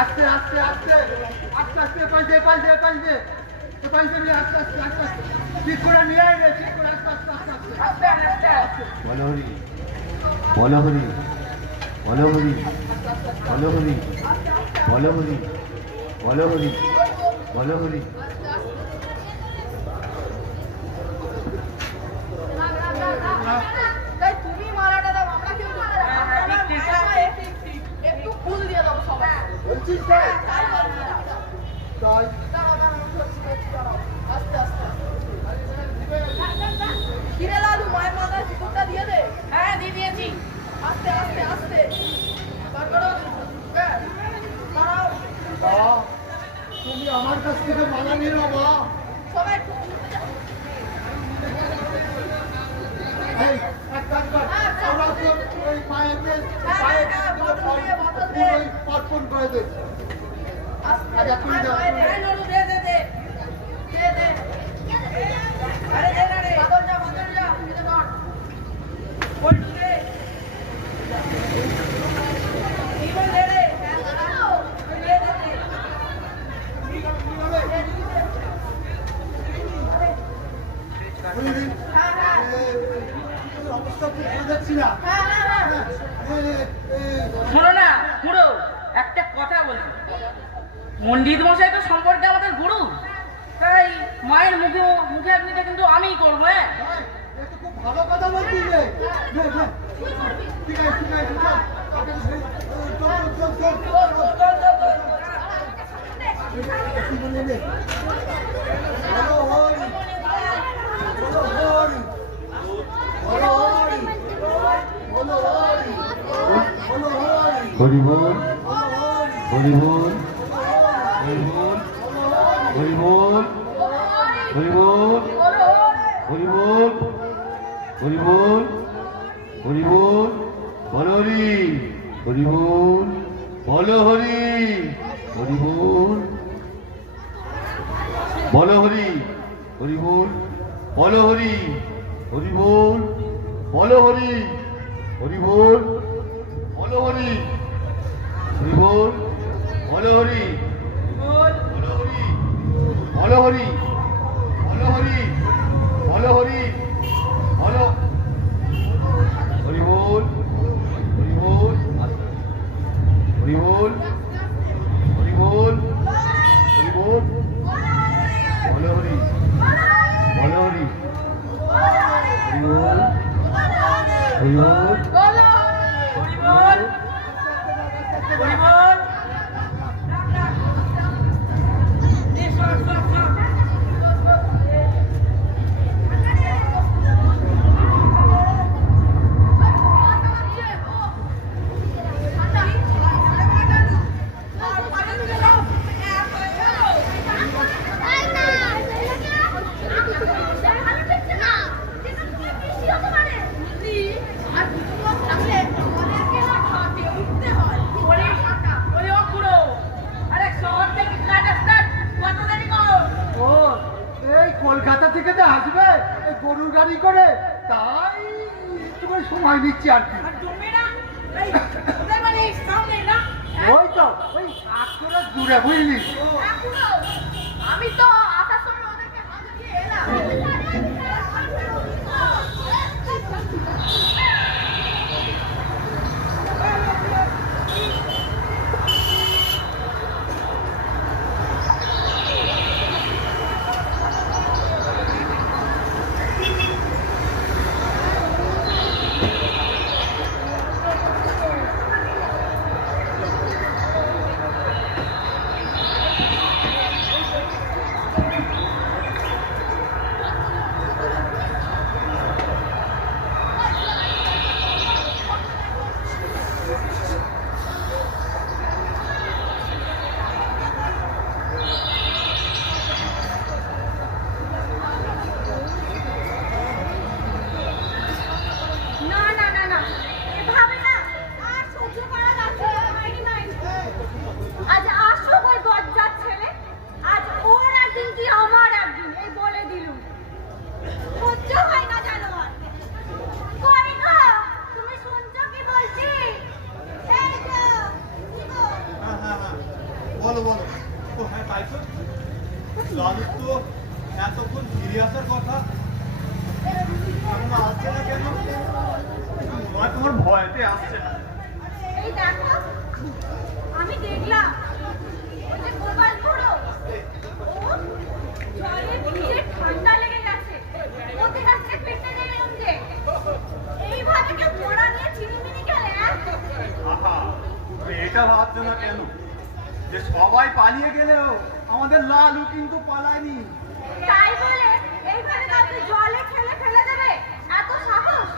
আস্তে আস্তে আস্তে আস্তে আস্তে পাইছে পাইছে পাইছে পাইছে আস্তে আস্তে আস্তে আস্তে ঠিক করে নিয়ে আয় ঠিক করে আস্তে আস্তে আস্তে আস্তে বলহরি বলহরি বলহরি বলহরি বলহরি বলহরি বলহরি তুমি মারাটা দাও আমরা কেউ একটু ফুল দিয়ে দাও সবাই বলছিস তাই আস্তে আস্তে কিরে লালু মায়ের মাথায় টিকুটটা দিয়ে দে হ্যাঁ দিয়ে দিয়েছি আস্তে আস্তে আস্তে তারপরে তুমি আমার কাছ থেকে মালা নিয়ে নাও মা সবাই এই এক কাজ কর আমরা তো ওই মায়ের অর্পণ করে দে আচ্ছা তুই যা দে দে দে দে দে আরে দে না রে বাদর যা এটা ধর পল্টু দে ইমন দে রে হ্যাঁ দাঁড়াও দে দে দে হ্যাঁ হ্যাঁ অবস্থা খুব ভালো যাচ্ছি না হ্যাঁ হ্যাঁ শোনো না গুরু একটা কথা বলছি পণ্ডিত মশাই তো সম্পর্কে আমাদের গুরু তাই মায়ের মুখে মুখে আপনিটা কিন্তু আমিই করবো হ্যাঁ খুব ভালো কথা বলছিস রে ঠিক আছে ঠিক আছে হরি বল হরি বল হরি বল হরি বল হরি বল হরি বল হরি বল হরি বল বলহরি হরি বল বলহরি হরি বল বলহরি হরি বল বলহরি হরি বল বলহরি হরি বল বলহরি হরি বল বলহরি বলহরি বলহরি বলহরি বলহরি বল হরি বল হরি বল হরি বল হরি বল হরি বল বলহরি বলহরি হরি বল হরি বল হরিবল হরিবল কলকাতা থেকে তো আসবে এই গরুর গাড়ি করে তাই তোমার সময় নিচ্ছি আর কি ওই তো ওই 8 করে দূরে বুঝলি আমি তো আসার সময় ওদেরকে হাত দিয়ে এলাম বলো বলো। ও হ্যাঁ তাই তো, লালুর তো এতক্ষণ ফিরে আসার কথা, এখন আসছে না কেন? মনে হয় তোমার ভয়তে আসছে না। এই দেখো, আমি দেখলাম ওই যে গোপাল খুড়ো, ও জলে ভিজে ঠান্ডা লেগে গেছে, ওতে কাছে পেটে দেখলাম যে এইভাবে কেউ মোড়া নিয়ে চিনিমিনি গেলে আহা, তুমি এটা ভাবছো না কেন যে সবাই পালিয়ে গেলেও আমাদের লালু কিন্তু পালায়নি। তাই বলে এইভাবে কাউকে জলে ফেলে ফেলে দেবে এত সাহস?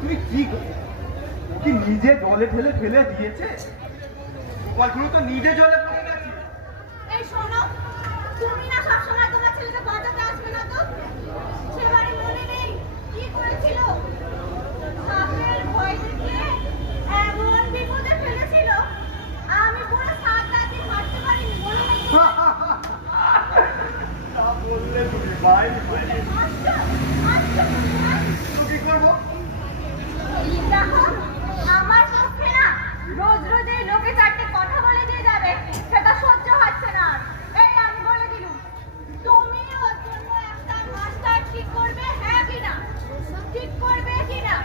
তুমি কি করো? ও কি নিজে জলে ঠেলে ফেলে দিয়েছে? গোপালগুলো তো নিজে জলে পড়ে গেছে। এই শোনো, তুমি না সবসময় তোমার ছেলেকে বাঁচাতে আসবে না তো? সেবারে মনে নেই কি করেছিল? সাপের ভয় দেখিয়ে এমন বিপদে ফেলেছিল, আমি পুরো 7 রাত হাঁটতে পারিনি, মনে নেই? তা বললে তুমি ভাই ভাই, আচ্ছা, আচ্ছা, তো কি করবো? দেখো, আমার পক্ষে না রোজ রোজ এই লোকে চারটে কথা বলে দিয়ে যাবে, সেটা সহ্য হচ্ছে না আর। এই আমি বলে দিলুম, তুমি ওর জন্য একটা মাস্টার ঠিক করবে, হ্যাঁ কি না? ঠিক করবে কি না?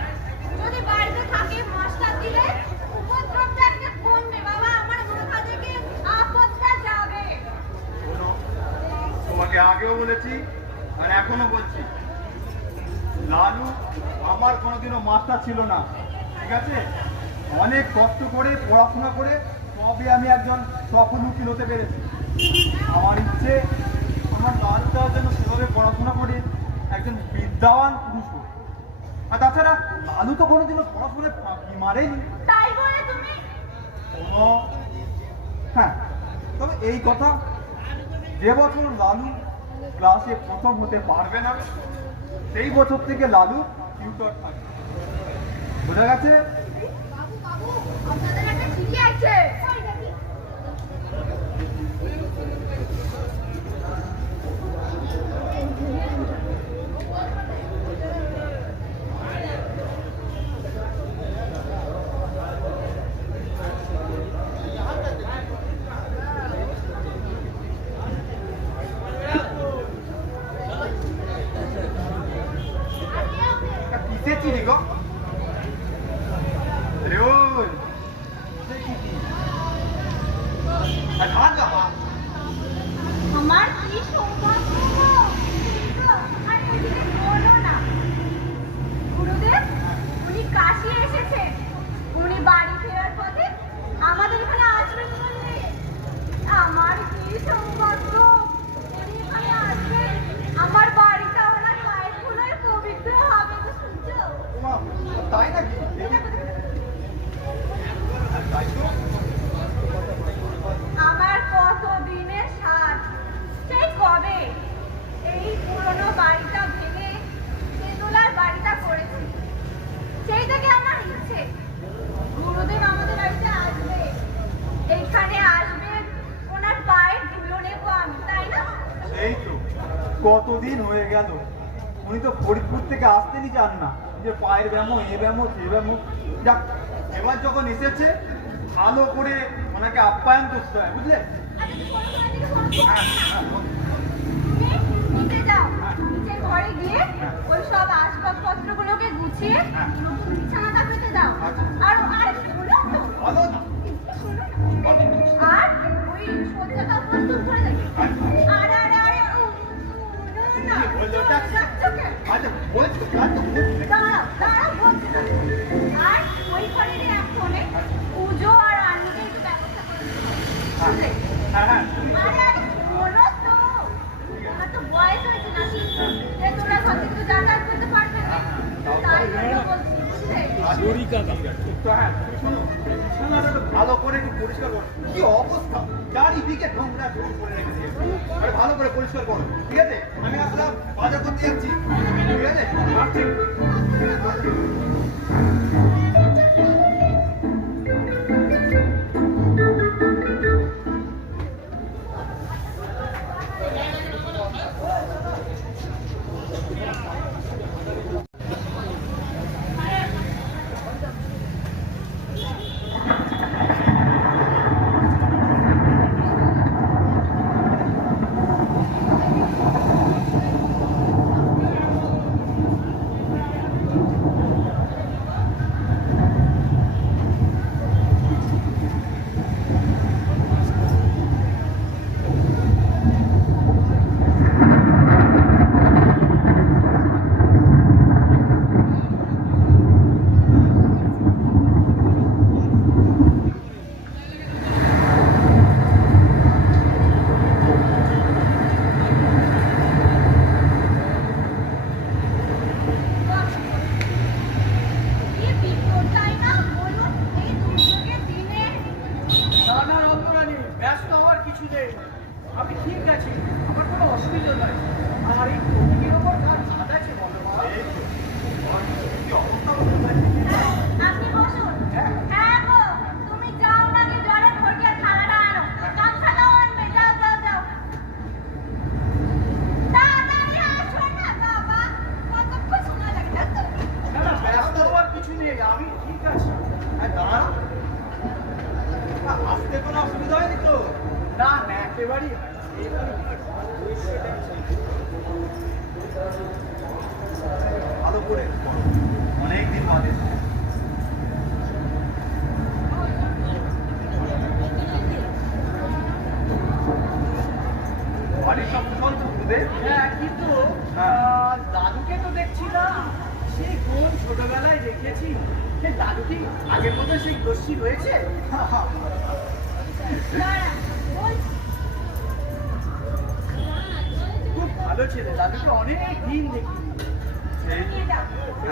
যদি বাড়িতে থাকে মাস্টার দিলে উপদ্রবটা একটা কমবে বাবা, আমার মাথা থেকে আপদটা যাবে। শোনো, তোমাকে আগেও বলেছি আর এখনো বলছি, লালু আমার কোনোদিনও মাস্টার ছিল না, ঠিক আছে? অনেক কষ্ট করে পড়াশোনা করে তবে আমি একজন সফল উকিল হতে পেরেছি। আমার ইচ্ছে আমার লালুটাও যেন সেভাবে পড়াশোনা করে একজন বিদ্যাবান পুরুষ হোক। আর তাছাড়া লালু তো কোনোদিনও পড়াশোনায় ফাঁকি মারেনি। তাই বলে তুমি? শোনো, হ্যাঁ, তবে এই কথা, যে বছর লালু ক্লাসে প্রথম হতে পারবে না সেই বছর থেকে লালু টিউটর থাকবে, বোঝা গেছে? বাবু বাবু, আপনাদের একটা চিঠি আছে। কই দেখি। কিসের চিঠি গো? রে ওই, কিসের চিঠি? আর ভাত বাবা, আমার কি সৌভাগ্য গো! আর এদিকে বলো না, গুরুদেব উনি কাশি এসেছেন, উনি বাড়ি ফেরার পথে আমাদের এখানে আসবেন বললে। আমার কি সৌভাগ্য, উনি এখানে আসবেন, আমার বাড়িটা ওনার মায়ের ফুলের পবিত্র হবে তো শুনছো? ওমা, তাই নাকি? তাই তো? আমার কত দিনের সাথ, সেই কবে এই পুরনো বাড়িটা ভেঙে তেঁতুলার বাড়িটা করেছি, সেই থেকে আমার ইচ্ছে গুরুদেব আমাদের বাড়িতে আসবে, এইখানে আসবেন, ওনার পায়ের ধুলো নেবো আমি, তাই না? এই তো কতদিন হয়ে গেল, উনি তো ফরিদপুর থেকে আসতেই চান না, যে পায়ের ব্যামো, এ ব্যামো, সে ব্যামো। যাক, এবার যখন এসেছে ভালো করে ওনাকে আপ্যায়ন করতে হয়, বুঝলে? আচ্ছা, তুই শোনো, শোনো, এদিকে শোনো, শোনো। হ্যাঁ, হ্যাঁ, বল। তুমি নিচে যাও, নিচে ঘরে গিয়ে ওই সব আসবাবপত্রগুলোকে গুছিয়ে নতুন বিছানাটা পেতে দাও। আর আর শোনো তো, বলো না। শোনো না। আর ওই সজ্জাটা প্রস্তুত করে দেবে। আর আর আর শোনো না। কি হলো ওটা? যাচ্ছো কেন? আচ্ছা, বলছি, আচ্ছা, বলছি। দাঁড়াও, দাঁড়াও, বলছি না। আর ওই ঘরের এখনে পুজো আর আনন্দের একটু ব্যবস্থা করে দিতে হবে। বুঝলে? হ্যাঁ, হ্যাঁ, আরে আরে শোনো তো, তোমার তো বয়স হয়েছে নাকি, যে তোমরা ঘর থেকে তো যাতায়াত করতে পারবে না, তাই জন্য বলছি, বুঝলে? তো হ্যাঁ, তুমি শোনো, বিছানাটা তো ভালো করে একটু পরিষ্কার করো। কি অবস্থা, চারিদিকে নোংরা জড়ো করে রেখে দিয়েছে। আরে ভালো করে পরিষ্কার করো, ঠিক আছে? আমি আসলাম, বাজার করতে যাচ্ছি, ঠিক আছে? আসছি। কিছু নেই, আমি ঠিক আছি, আমার কোনো অসুবিধা নয়। আর এই প্রকৃতির ওপর কার হাত আছে বলো বাবা? এই তো কি অবস্থা বলতে পারি? আপনি বসুন। হ্যাঁ গো, তুমি যাও না গিয়ে জলে ভর্তি থালাটা আনো। গামছাটাও আনবে, যাও যাও যাও। তাড়াতাড়ি আসো না বাবা, কতক্ষণ সময় লাগবে তো? না না, ব্যস্ত হওয়ার কিছু নেই, আমি ঠিক আছি। হ্যাঁ দাঁড়াও, আসতে কোনো অসুবিধা হয়নি তো? না না, একেবারেই ভালো করে অনেকদিন বাদে বাড়ির সব কুশল তো গুরুদেব? হ্যাঁ, কিন্তু দাদুকে তো দেখছি না। সেই কোন ছোটবেলায় দেখেছি, সে দাদু কি আগের মতো সেই দস্যি রয়েছে? দাঁড়া, বলছি। খুব ভালো ছেলে, দাদুকে অনেক দিন দেখি। সেই নিয়ে যাও।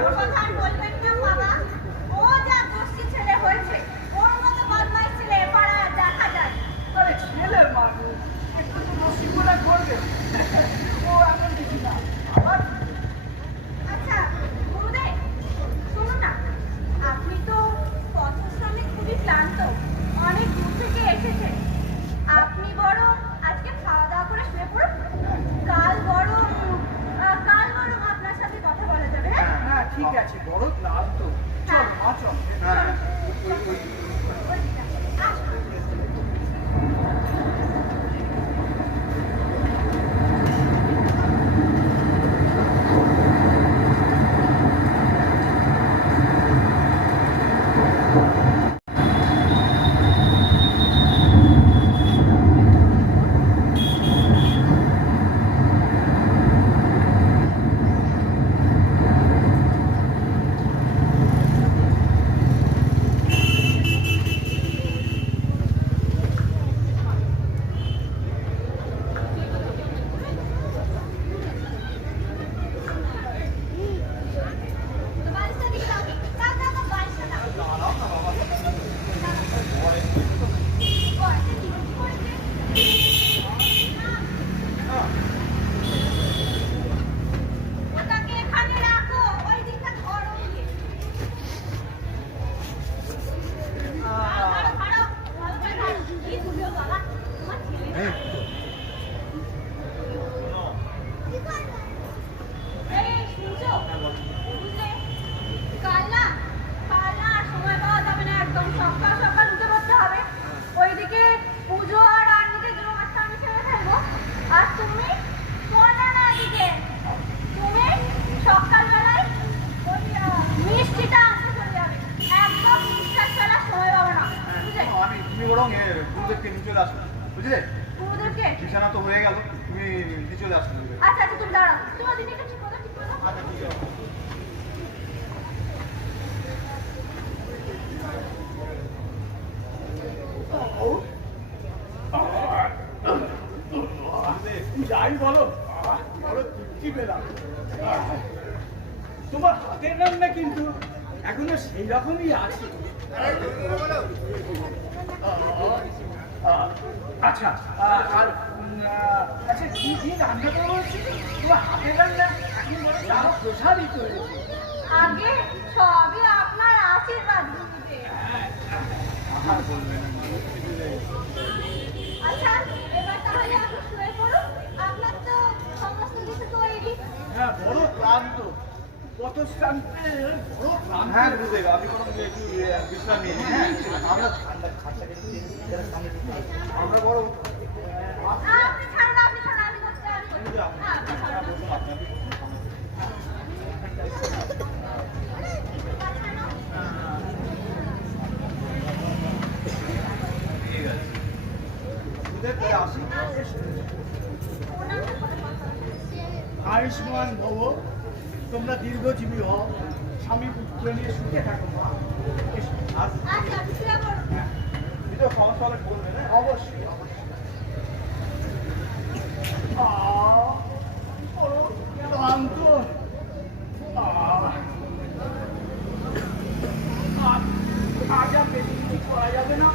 ওর কথা আর বলবেন না বাবা। ও যা দুষ্টি ছেলে হয়েছে, ওর মতো বদমাইশ ছেলে এ পাড়ায় আর দেখা যায়। আরে ছেলের মানুষ, একটু তো রসিকতা করবে। ও এখন দেখি না। আবার আচ্ছা গুরুদেব, শুনুন না, আপনি তো পথশ্রমে খুবই ক্লান্ত, অনেক দূর থেকে এসেছেন। আপনি বরং আজকে খাওয়া দাওয়া করে শুয়ে পড়ুন। কাল বরং আপনার সাথে কথা বলা যাবে। হ্যাঁ, হ্যাঁ ঠিক আছে, বড় ক্লান্ত। চল মা, চল। হ্যাঁ আসুন। বালিশটা দিকে দাও। দাও, দাও, দাও, বালিশটা দাও। দাঁড়াও না বাবা, বয়সে কি করেছে? ওটাকে এখানে রাখো, ওই দিকটা ধরো গিয়ে। ধরো, ধরো, ভালো করে ধরো। কি তুমিও বাবা, তোমার ছেলে। এই, শুনছো? বুঝলে? কাল না আর সময় পাওয়া যাবে না, একদম সকাল সকাল উঠে পড়তে হবে। ওইদিকে পুজো আর আন্টিকে গেরো মাছটা আমি ছেড়ে ফেলবো। আর তুমি শোনো না, এদিকে তুমি সকালবেলায় ওই মিষ্টিটা আনতে চলে যাবে। একদম নিঃশ্বাস ফেলার সময় পাবে না, বুঝলে? তুমি বরং গুরুদেবকে নিয়ে চলে আসো, বুঝলে? গুরুদেবকে? বিছানা তো হয়ে গেল, তুমি নিয়ে চলে আসো গুরুদেব। আচ্ছা আচ্ছা, তুমি দাঁড়াও, তোমার দিদিকে ঠিক করে দাও, ঠিক করে দাও। আচ্ছা ঠিক আছে। যাই বলো, বড় তৃপ্তি পেলাম। তোমার হাতের রান্না কিন্তু এখনো সেই রকমই আছে। আচ্ছা, আর আচ্ছা কি কি রান্না করবো? তোমার হাতের রান্না এখন বলে আরো প্রসারিত হয়েছে। আগে সবই আপনার আশীর্বাদ গুরুদেব। আর বলবে না। আচ্ছা, এবার তাহলে আপনি শুয়ে পড়ুন। আপনার তো সমস্ত কিছু তৈরি। হ্যাঁ, বড় ক্লান্ত, পথশ্রান্তে বড় ক্লান্ত। হ্যাঁ গুরুদেব, আমি বরং একটু বিশ্রাম নিয়ে নিই। হ্যাঁ আমরা আমরা বড় আপনি ছাড়ুন, আপনি ছাড়ুন, আমি করতে আমি করতে। হ্যাঁ, আপনি ছাড়ুন। ঠিক আছে গুরুদেব, তাহলে আসি। আয়ুষ্মান ভব, তোমরা দীর্ঘজীবী হও, স্বামী পুত্র নিয়ে সুখে থাকো মা। এসো। আচ্ছা, আপনি শুয়ে পড়ুন। এটা সমস্যা হলে বলবেন, হ্যাঁ? অবশ্যই অবশ্যই। বড় ক্লান্ত। আজ আর বেশি কিছু করা যাবে না।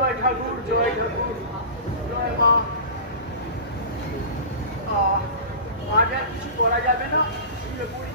জয় ঠাকুর, জয় ঠাকুর, জয় মা। আজ আর কিছু করা যাবে না, শুয়ে পড়ি।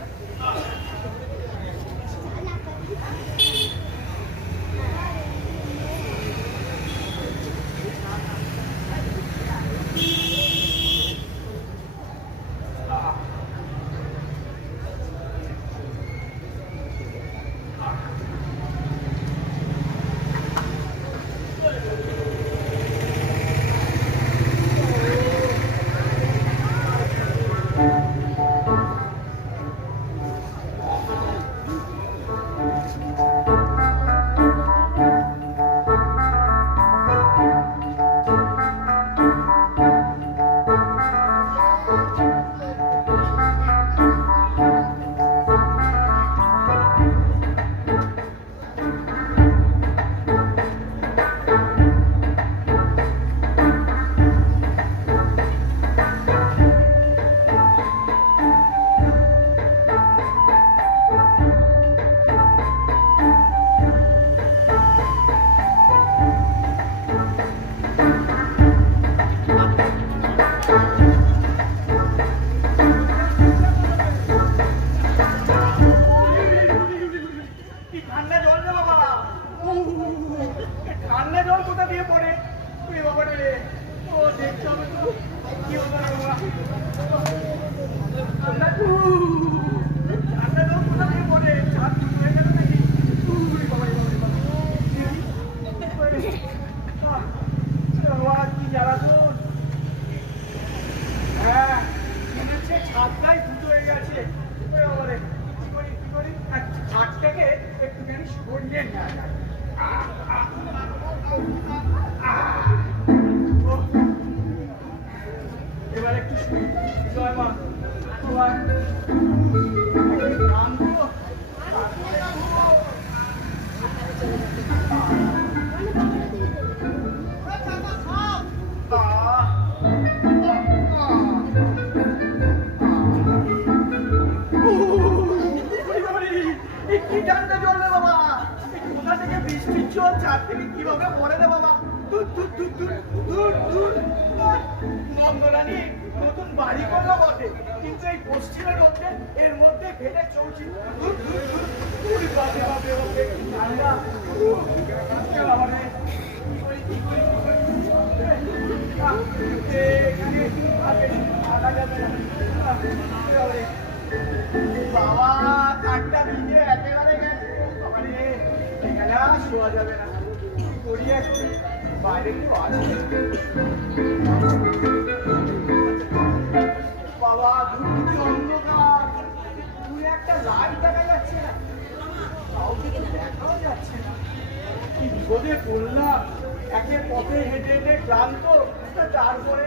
ঠান্ডা জল কোথা দিয়ে পড়ে? বাবা রে, ও দেখতে হবে তো কি হলো বাবা। ঠান্ডা জল কোথা দিয়ে পড়ে? ছাদ হয়ে গেল নাকি? বাবা কি জ্বালাতন। হ্যাঁ, ছাদটাই ফুটো হয়ে গেছে। বাবা রে, কি করি? ছাদটাকে একটুখানি সরিয়ে নেওয়া যায়। এবার একটু জয় মা। কি ঠান্ডা জল রে বাবা, কোথা থেকে বৃষ্টির জল ছাদ থেকে কিভাবে পড়ে রে বাবা। নন্দরানী নতুন বাড়ি করলো বটে, কিন্তু এই পশ্চিমের মধ্যে এর মধ্যে ফেটে চৌচি বাবা কাঠটা ভিজে একেবারে গেছে। এখানে আর শোয়া যাবে না, কি করি এখন? বাইরে কেউ আছে? বাবা দূর অন্ধকার, দূরে একটা লাইট দেখা যাচ্ছে না, কাউকে তো দেখাও যাচ্ছে না। কি বিপদে পড়লাম। একে পথে হেঁটে হেঁটে ক্লান্ত, তারপরে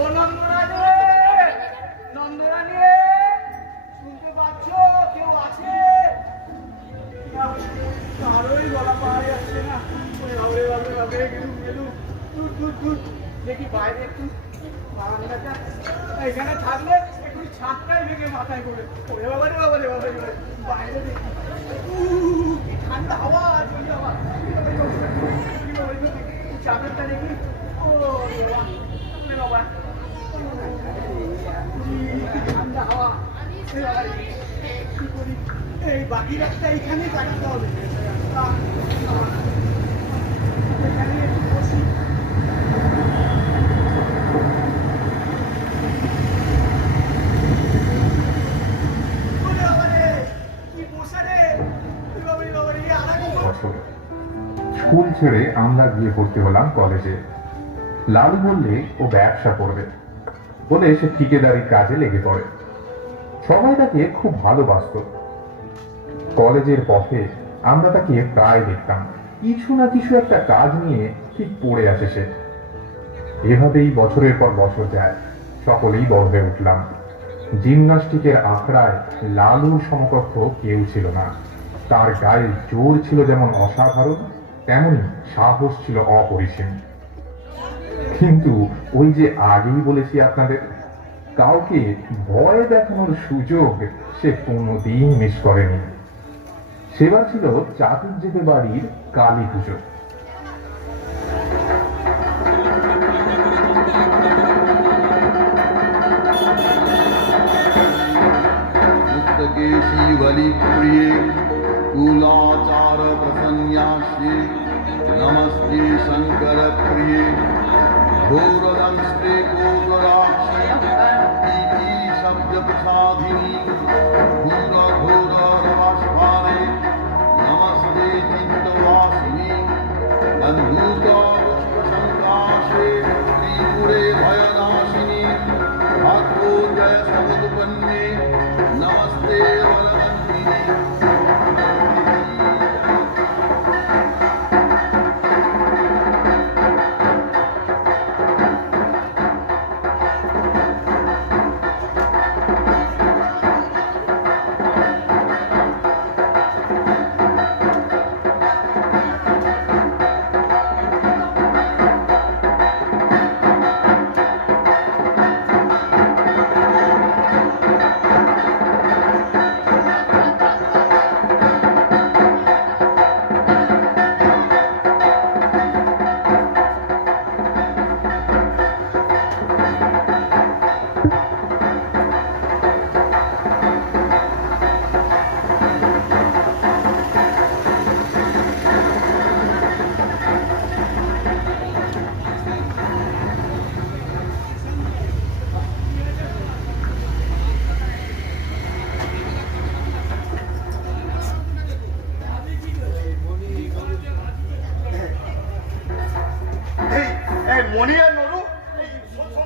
ও নন্দরানী, নন্দরানী শুনতে পাচ্ছ? কেউ আছে? কারোই গলা পাওয়া যাচ্ছে না। দেখি বাইরে একটু বারান্দাটা, এখানে থাকলে একটু ছাদটাই ভেঙে মাথায় করে বাবারে বাইরে দেখি কি ঠান্ডা হাওয়া, চাদরটা দেখি। ও বাবা ঠান্ডা হাওয়া। কি করি? এই বাকি রাতটা এইখানেই কাটাতে হবে। এখানে একটু বসি। স্কুল ছেড়ে আমরা গিয়ে ভর্তি হলাম কলেজে। লালু বললে ও ব্যবসা করবে বলে সে ঠিকাদারির কাজে লেগে পড়ে। সবাই তাকে খুব ভালোবাসত। কলেজের পথে আমরা তাকে প্রায় দেখতাম, কিছু না কিছু একটা কাজ নিয়ে ঠিক পড়ে আছে সে। এভাবেই বছরের পর বছর যায়, সকলেই বড় হয়ে উঠলাম। জিমন্যাস্টিকের আখড়ায় লালুর সমকক্ষ কেউ ছিল না। তার গায়ে জোর ছিল যেমন অসাধারণ, তেমনি সাহস ছিল অপরিসীম। কিন্তু ওই যে আগেই বলেছি আপনাদের, কাউকে ভয় দেখানোর সুযোগ সে কোনোদিন মিস করেনি। সেবার ছিল চাটুর্যেপে বাড়ির কালী পুজো। मुक्तकेशी बलिप्रिये कुलाचार प्रसन्यास्ये नमस्ते शंकर प्रिये घोरदंस्ते गोदराक्षी इति शब्द प्रसादिनी घोर घोर रमास्वारे नमस्ते चित्तवासिनी बंधुता संकाशे त्रिपुरे भयनाशिनी भाग्योदय समुत्पन्ने नमस्ते वरवन्दिनी। এই মণি আর নরু, এই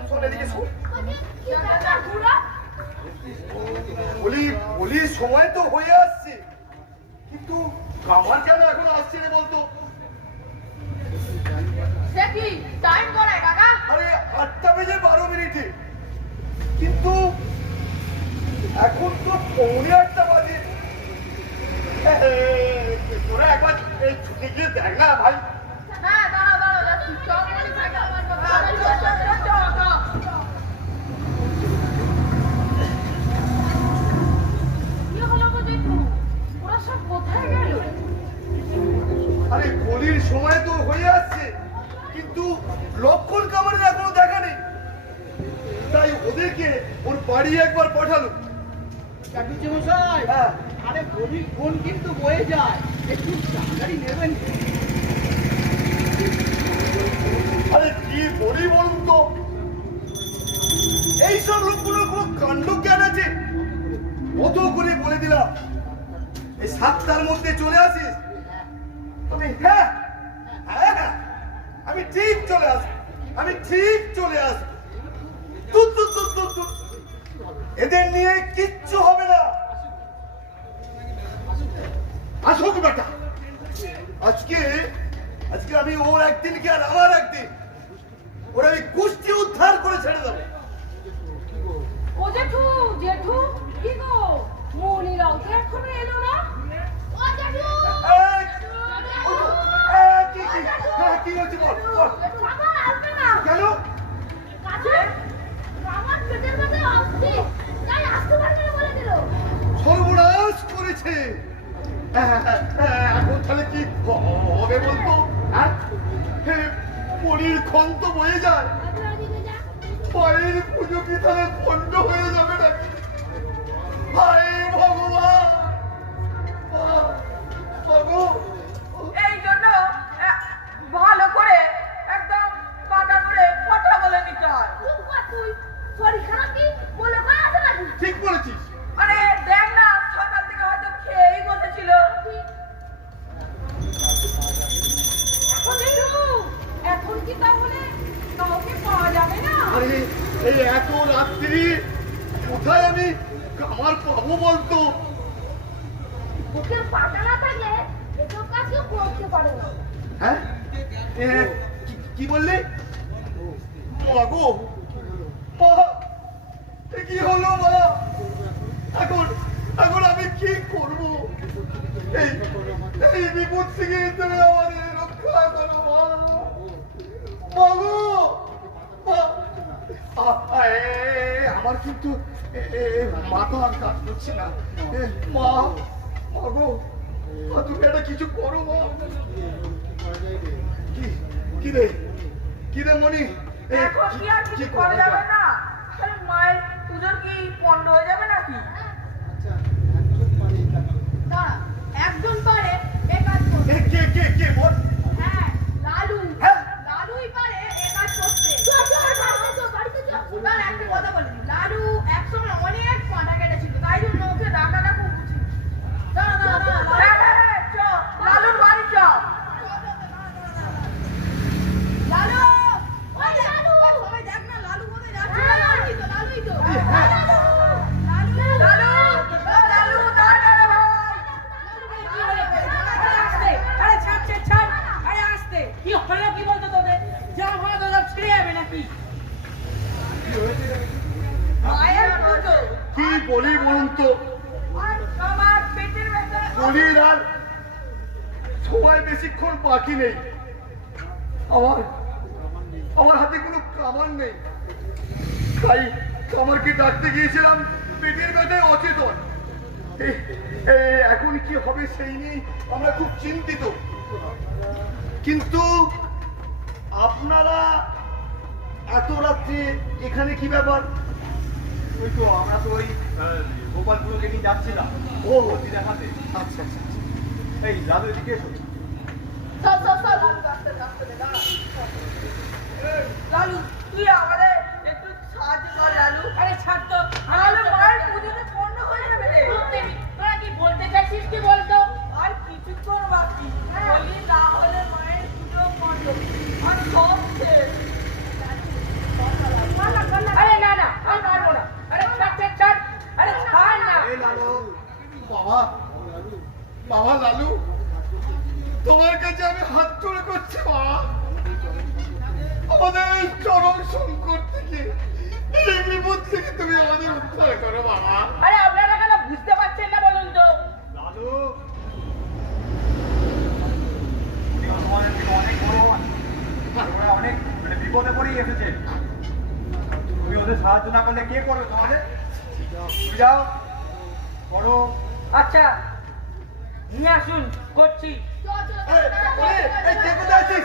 শোন এদিকে শোন। বলি সময় তো হয়ে আসছে, কিন্তু আমার কেন এখন আসছে রে বলতো? সে কি টাইম করে কাকা? আরে 8টা বেজে 12 মিনিটে, কিন্তু এখন তো 7:45 বাজে। তোরা একবার এই ছুটি গিয়ে দেখ না ভাই। হ্যাঁ দাঁড়াও যাচ্ছি। চল বলি কাকা আমার কথা। চল। কি হলো গো দেখো? ওরা সব কোথায় গেল? আরে গলির সময় তো হয়ে আসছে, কিন্তু লক্ষণ কামারের এখনো দেখা নেই। তাই ওদেরকে ওর বাড়ি একবার পাঠালো। মশাই, হ্যাঁ, আরে গভীর ফোন কিন্তু বয়ে যায়, একটু তাড়াতাড়ি নেবেন। আরে কি বলি বলুন তো, এইসব লোকগুলোর কোনো কাণ্ড জ্ঞান আছে? কত করে বলে দিলাম এই 7টার মধ্যে চলে আসিস। তবে হ্যাঁ, আমি ঠিক চলে আসবো, তুই। এদের নিয়ে কিচ্ছু হবে না। আসুক বেটা, আজকে আমি ওর একদিন কি আর আমার একদিন, ওর আমি কুষ্টি উদ্ধার করে ছেড়ে দেবো। ও জেঠু কি গো? মনিরাও তো এখনো এলো না। ও জেঠু কি হয়েছে বল? বাবা আসবে না কেন? কাছে আমার পেটের মধ্যে আসছে, তাই আসতে পারবে না বলে দিল। সর্বনাশ করেছে। এখন তাহলে কি হবে বলতো? পরীর ক্ষণ তো বয়ে যায়, পায়ের পুজো কি তাহলে বন্ধ হয়ে যাবে নাকি? হায় ভগবান, এই জন্য ভালো করে একদম পাকা করে কথা বলে নিতে হয়। চুপ কর তুই। শরীর খারাপ কি বলে কয় আছে নাকি? ঠিক বলেছিস। আরে দেখ না, সকাল থেকে হয়তো খেয়েই বসেছিল। এখন কি তাহলে কাউকে পাওয়া যাবে না? আরে এই এত রাত্রি কোথায় আমি আমার পাবো বলতো? বুকের পাটা না থাকলে এসব কাজ কেউ করতে পারে না। হ্যাঁ, কি বললে? মাগো, কি হলো মা? এখন আমি কি করব? এই বিপদ থেকে তুমি আমাদের রক্ষা করো মা। মাগো, আমার কিন্তু মাথা কাজ করছে না। মাগো, তুমি একটা কিছু করো মা। কি রে মনি, এখন কি আর কিছু করা যাবে না? তাহলে মায়ের পুজোর কি পণ্ড হয়ে যাবে নাকি? দাঁড়া, একজন পারে এ কাজ করতে। কে বল? হ্যাঁ, লালু। হ্যাঁ? লালুই পারে এ কাজ করতে। দাঁড়া, একটা কথা বলি। লালু একসময় অনেক পাঁঠা কেটেছিল, তাই জন্য ওকে ডাকাটা খুব উচিত। দাঁড়া, চ, লালুর বাড়ি চ। লালু! ওই লালু! সবাই দেখ না, লালু কোথায় যাচ্ছে? লালুই তো। লালু, দাঁড়া রে ভাই। আরে ছাড়। আরে আসতে। কি হলো কি বলতো তোদের? যা হলো তোদের ছিঁড়ে যাবে নাকি? মায়ের পুজো। কি বলি বলুন তো? আর আমার পেটের ব্যথা। বলির আর সময় বেশিক্ষণ বাকি নেই। আমার হাতে কোনো কামান নেই, তাই কামারকে ডাকতে গিয়েছিলাম, পেটের ব্যথায় অচেতন। এখন কি হবে সেই নিয়ে আমরা খুব চিন্তিত। কিন্তু আপনারা এত রাত্রে এখানে কি ব্যাপার? ওই তো আমরা তো ওই গোপালপুরকে নিয়ে যাচ্ছিলাম। ও দেখাতে। আচ্ছা। এই দাদু এদিকে এসো। লালু, তুই আমাদের একটু সাহায্য কর লালু। আরে ছাড় তো, আমাদের মায়ের পুজোতে পণ্ড হয়ে যাবে রে। তোরা কি বলতে চাইছিস কি বলতো? আর কিছুক্ষণ বাকি, বলি না হলে মায়ের পুজো পণ্ড আর সব শেষ। আরে না আমি পারবো না। আরে ছাড়। আরে ছাড় না। এই লালু, বাবা লালু, তোমার কাছে আমি হাত জোড় করছি বাবা। আমাদের এই চরম সংকট থেকে, এই বিপদ থেকে তুমি আমাদের উদ্ধার করো বাবা। আরে আপনারা কেন বুঝতে পারছেন না বলুন তো? লালু, তোমাদের থেকে অনেক বড়, ওরা অনেক বিপদে পড়েই এসেছে। তুমি ওদের সাহায্য না করলে কে করবে তোমাদের? তুমি যাও করো। আচ্ছা, নিয়ে আসুন, করছি। এই কে কোথায় আছিস?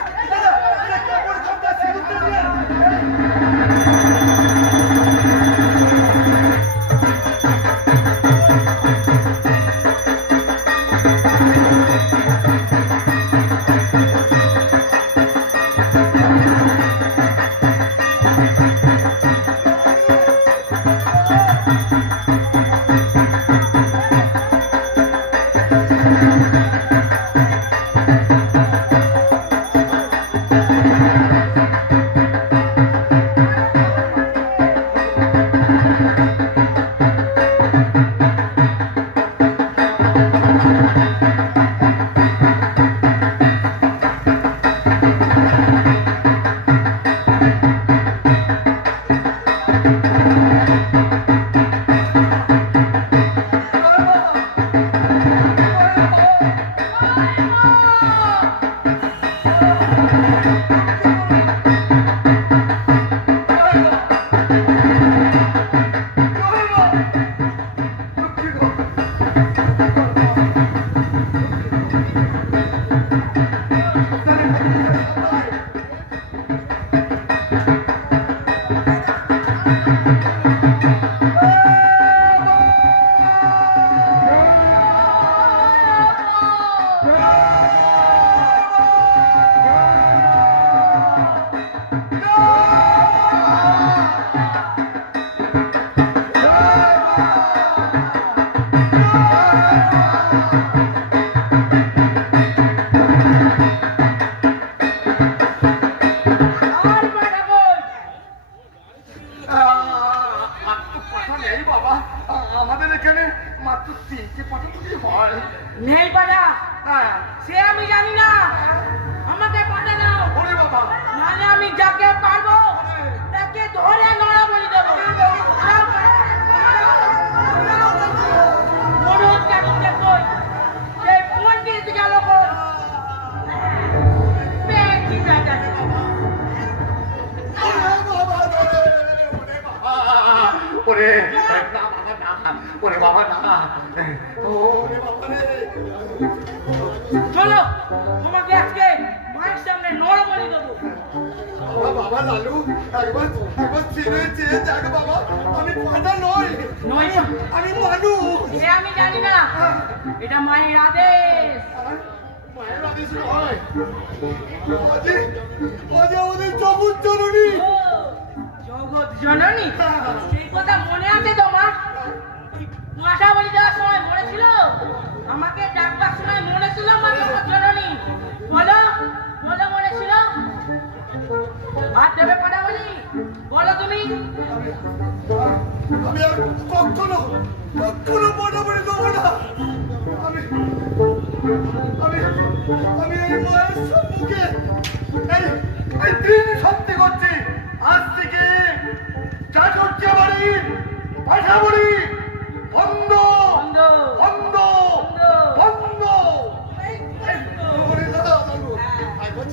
আমাদের এখানে মাত্র 3টে পাঠাতে হয়। নেই পাঠা, হ্যাঁ, সে আমি জানি না। আমাকে পাঠা দাও, ওরে বাবা, নাহলে আমি যাকে পারবো তাকে ধরে নড়া বলি দেবো। মনে হচ্ছে আজকে কই সেই পণ্ডিত গেল কই? পেয়েছি বেটাকে। ওরে না বাবা না, ওরে বাবা না, ওরে বাবা রে। তোমাকে আজকে মায়ের সামনে নরবলি দেবো। বাবা লালু একবার চেয়ে দেখ বাবা, আমি পাঁঠা নই, নয় আমি মানুষ। সে আমি জানি না, এটা মায়ের আদেশ। মায়ের আদেশ নয়, আমাদের জগৎ জননী। ও, জগৎ জননী, সেই কথা মনে আছে তোমার? মশা বলি দেওয়ার সময় মনে ছিল? আমাকে ডাকবার সময় মনে ছিল মা জগৎ জননী? বলো বলো, মনে ছিল? আর দেবে কথা বলি, বলো তুমি। আমি আর কখনো বড় দেবো না। আমি এই মায়ের সম্মুখে এই দিন সত্যি করছি, আজ থেকে চাটুর্য বাড়ির পাঠা বাড়ি বন্ধ বন্ধ বন্ধ বন্ধ।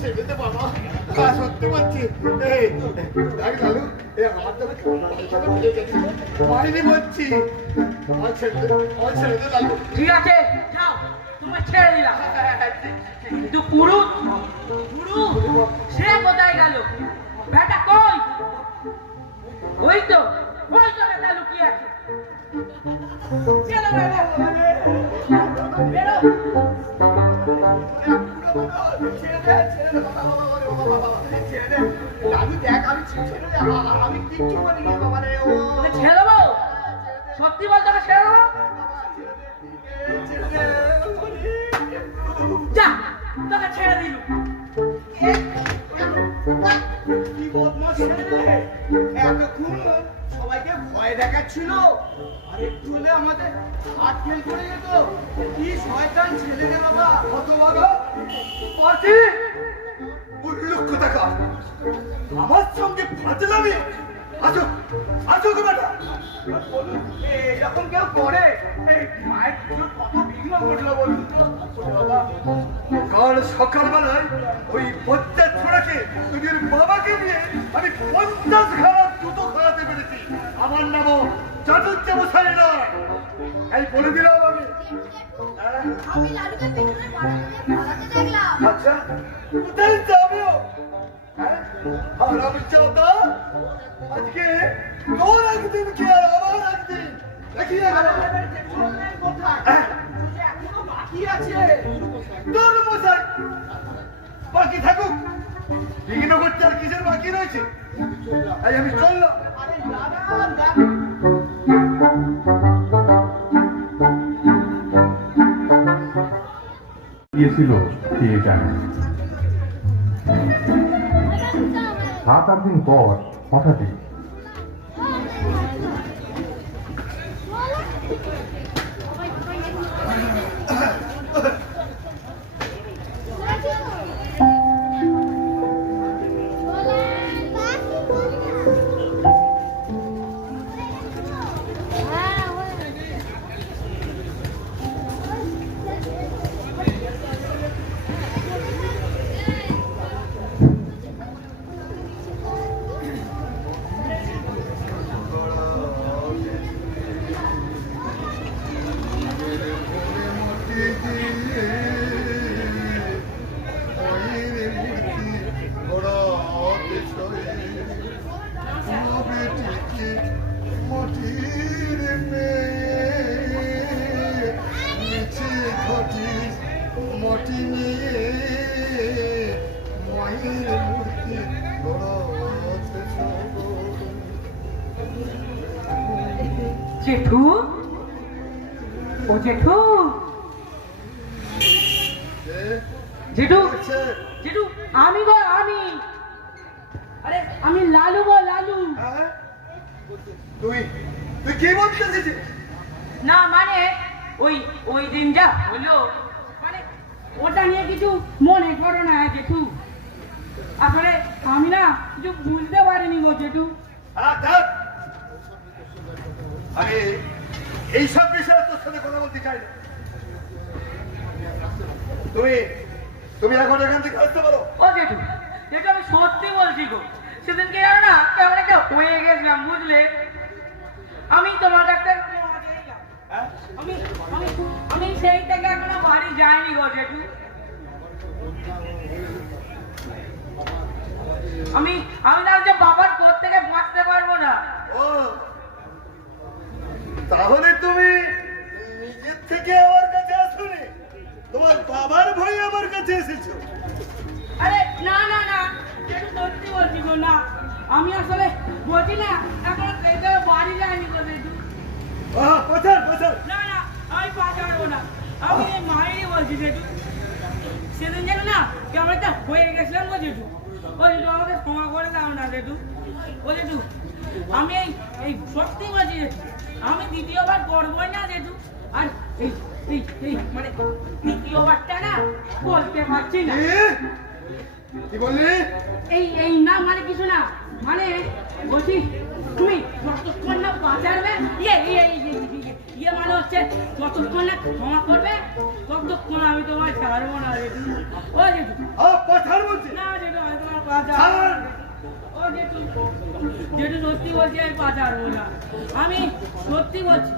ছেড়ে দে বাবা, সত্যি বলছি। এই দেখ লালু, এই আমার দ্বারা মাইনি বলছি, আমার ছেড়ে দে লালু। ঠিক আছে, যাও, তোমায় ছেড়ে দিলাম। কিন্তু গুরু সে কোথায় গেল? বেটা কই? ওই তো বেটা লুকিয়ে আছে। চলো বেটা, বেরো। আমি কিচ্ছু করিনি বাবা রে। তোকে ছেড়ে দেবো? সত্যি বল, তোকে ছেড়ে দেবো? যা, তোকে ছেড়ে দিল। কি বদমাশ ছেলে, এতক্ষণ সবাইকে ভয় দেখাচ্ছিল, আর একটু হলে আমাদের হাত ফেল করে যেত। কি শয়তান ছেলে রে বাবা, হতভাগা পার্টি উল্লুক টাকা আমার সঙ্গে ফাজলামি। আসো বেটা। বলুন এরকম কেউ করে? এই মায়ের পুজোর কত বিঘ্ন ঘটলো বলুন তো বাবা। কাল সকালবেলায় ওই বচ্চা ছোড়াকে তোদের বাবাকে নিয়ে আমি 50 খানা জুতো খাওয়াতে পেরেছি। আমার নামও চাটুর্য মশাই নয়, এই বলে দিলাম আমি। আমি লালুকে পেছনে পালাতে দেখলাম। আচ্ছা, কোথায় যাবে ও? হারামজাদা, আজকে তোর একদিন কি আর আমার একদিন দেখিয়ে গেল। কোথায় এখনো বাকি আছে? তোর মশাই বাকি থাকুক, বিঘ্ন করতে আর কিসের বাকি রয়েছে? এই আমি চললাম। আরে দাদা গিয়েছিল কে জানে। 7-8 দিন পর হঠাৎই মটি নিয়ে মায়ের মূর্তি জেঠু, ও জেঠু, জেঠু, জেঠু, আমি গো, আমি। আরে আমি লালু গো, লালু। তুই কি বলতে চাইছিস? না মানে ওই দিন যা হলো, মানে ওটা নিয়ে কিছু মনে করো না জেঠু। আসলে আমি না কিছু বুঝতে পারিনি গো জেঠু। আমি এইসব বিষয়ে তোর সাথে কথা বলতে চাই না। তুমি এখন এখান থেকে আসতে পারো। ও জেঠু, জেঠু আমি সত্যি বলছি গো, সেদিনকে জানো না কেমন একটা হয়ে গেছিলাম বুঝলে। আমি তোমার একটা আমি আমি আমি সেই থেকে এখনো বাড়ি যাইনি গো জেঠু। আমি না যে বাবার পর থেকে বাঁচতে পারবো না। ও তাহলে তুমি নিজের থেকে আমার কাছে আসোনি, তোমার বাবার ভয়ে আমার কাছে এসেছো। আরে না না না, একটু সত্যি বলছি গো। না আমি আসলে বলছি না, এখন বাড়ি যায়নি গো জেঠু। পাচার পাচার না না, আমি পাঠাবো না, আমি এই মায়েরই বলছি জেঠু। সেদিন যেন না কেমন একটা হয়ে গেছিলাম গো জেঠু। ও জেঠু আমাকে ক্ষমা করে দাও না জেঠু। ও জেঠু আমি এই সত্যি বলছি জেঠু, আমি দ্বিতীয়বার করবোই না জেঠু। আর এই এই এই মানে দ্বিতীয়বারটা না বলতে পারছি না। কি বললি? এই না মানে কিছু না, মানে বলছি তুমি যতক্ষণ না বাঁচাবে ইয়ে মানে হচ্ছে যতক্ষণ না ক্ষমা করবে ততক্ষণ আমি তোমার ছাড়বো না জেঠু। ও জেঠু পাচার বলছি না জেঠু, আমি তোমার বাঁচা। ও জেঠু, জেঠু সত্যি বলছি আমি পা ছাড়বো না। আমি সত্যি বলছি,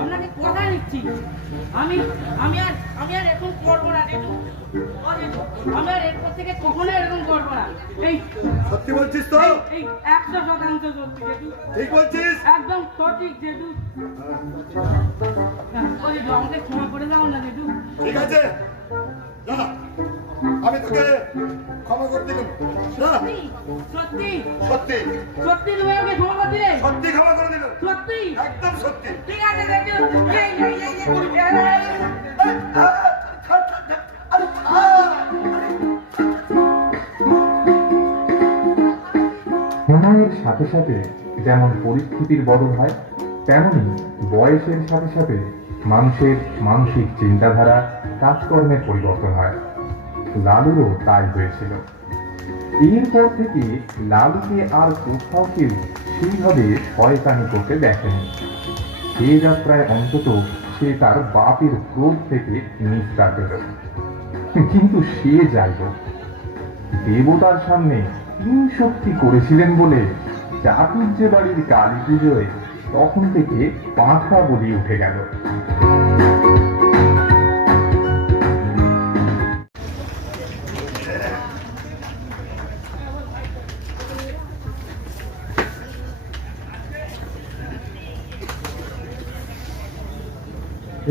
আপনাকে কথা দিচ্ছি, আমি আর এখন করবো না জেঠু। ও জেঠু, আমি আর এরপর থেকে কখনো এরকম করবো না। এই সত্যি বলছিস তো? এই 100% সত্যি জেঠু, ঠিক বলছিস? একদম সঠিক জেঠু। ও জেঠু আমাকে ক্ষমা করে দাও না জেঠু। ঠিক আছে, না আমি তোকে ক্ষমা করে দিলাম। না সত্যি সত্যি সত্যি তুমি আমাকে ক্ষমা করে দিলে? সত্যি ক্ষমা করে দিলাম, সত্যি একদম সত্যি। ঠিক আছে জেঠু। সময়ের সাথে সাথে যেমন পরিস্থিতির বদল হয়, তেমনি বয়সের সাথে সাথে মানুষের মানসিক চিন্তাধারা, কাজকর্মের পরিবর্তন হয়। লালুরও তাই হয়েছিল। এরপর থেকে লালুকে আর কোথাও কেউ সেইভাবে শয়তানি করতে দেখেনি। সে যাত্রায় অন্তত সে তার বাপের ক্রোধ থেকে নিস্তার পেল। কিন্তু সে যাই হোক, দেবতার সামনে তিন শক্তি করেছিলেন বলে চাটুর্যে বাড়ির কালী পুজোয় তখন থেকে পাঁঠা বলি উঠে গেল।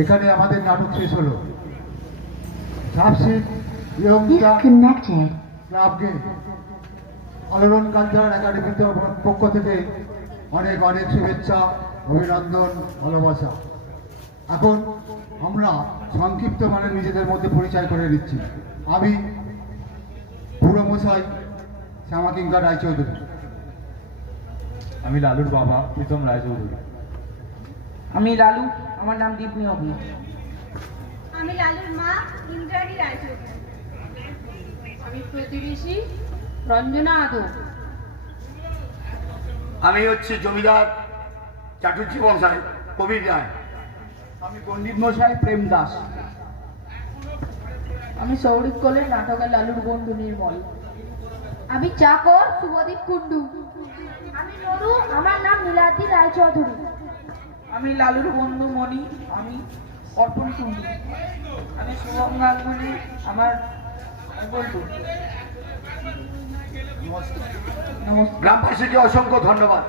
এখানে আমাদের নাটক শেষ হলো। সাবসিড ইয়ংস্টার Disconnected. ক্লাবকে আলোড়ন কালচার একাডেমির পক্ষ থেকে অনেক অনেক শুভেচ্ছা, অভিনন্দন, ভালোবাসা। এখন আমরা সংক্ষিপ্ত মানে নিজেদের মধ্যে পরিচয় করে দিচ্ছি। আমি পুরমশাই শ্যামাকিঙ্কর রায়চৌধুরী। আমি লালুর বাবা প্রীতম রায়চৌধুরী। আমি লালু, আমার নাম দীপনি অভি। আমি লালুর মা ইন্দ্রাণী রায়চৌধুরী। আমি প্রতিবেশী রঞ্জনা আদৌ। আমি হচ্ছে জমিদার চাটুর্যি বংশাই কবির রায়। আমি পণ্ডিত মশাই প্রেম দাস। আমি সৌরিক কোলের নাটকের লালুর বন্ধু নির্মল। আমি চাকর শুভদীপ কুন্ডু। আমি মরু, আমার নাম নীলাদ্রি রায়চৌধুরী। আমি লালুর বন্ধু মণি, আমি অর্পণ কুন্ডু। আমি শুভম গাঙ্গুলি, আমার বন্ধু। নমস্কার। গ্রামবাসীকে অসংখ্য ধন্যবাদ।